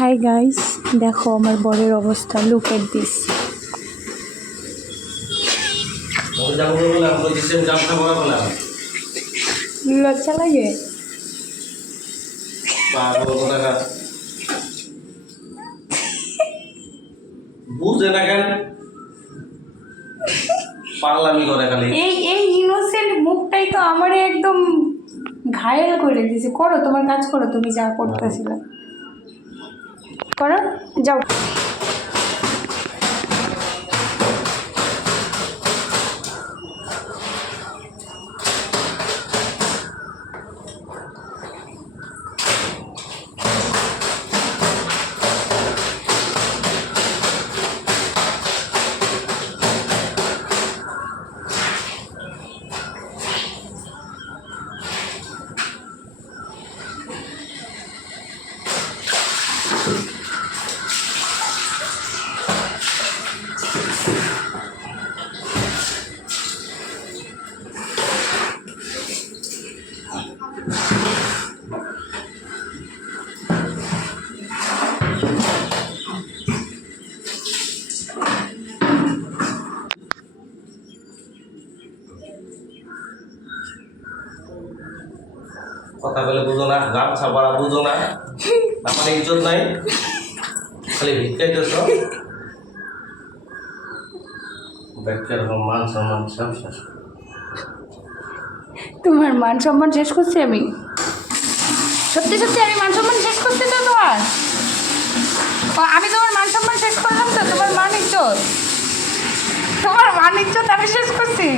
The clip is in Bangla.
হাই গাইস, দেখো আমার বরের অবস্থা। Look at this. লজ্জা লাগে? বুঝে না কেন পাগলামি করে খালি। এই ইনোসেন্ট মুখটাই তো আমারে একদম ঘায়েল করে দিয়েছে। করো তোমার কাজ, করো তুমি যা করতেছিলে, করো, যাও। কথা বলে বুঝো না, গামছা পরা বুঝো না, আমার ইজ্জত নাই, খালি ভিক্ষাইতেছ। ব্যক্তির মান সম্মান সব শেষ। তোমার মান সম্মান শেষ করছি আমি? সত্যি সত্যি আমি মান সম্মান শেষ করছি তো তোমার? আমি তোমার মান সম্মান শেষ করলাম তো? তোমার মান ইজ্জত আমি শেষ করছি।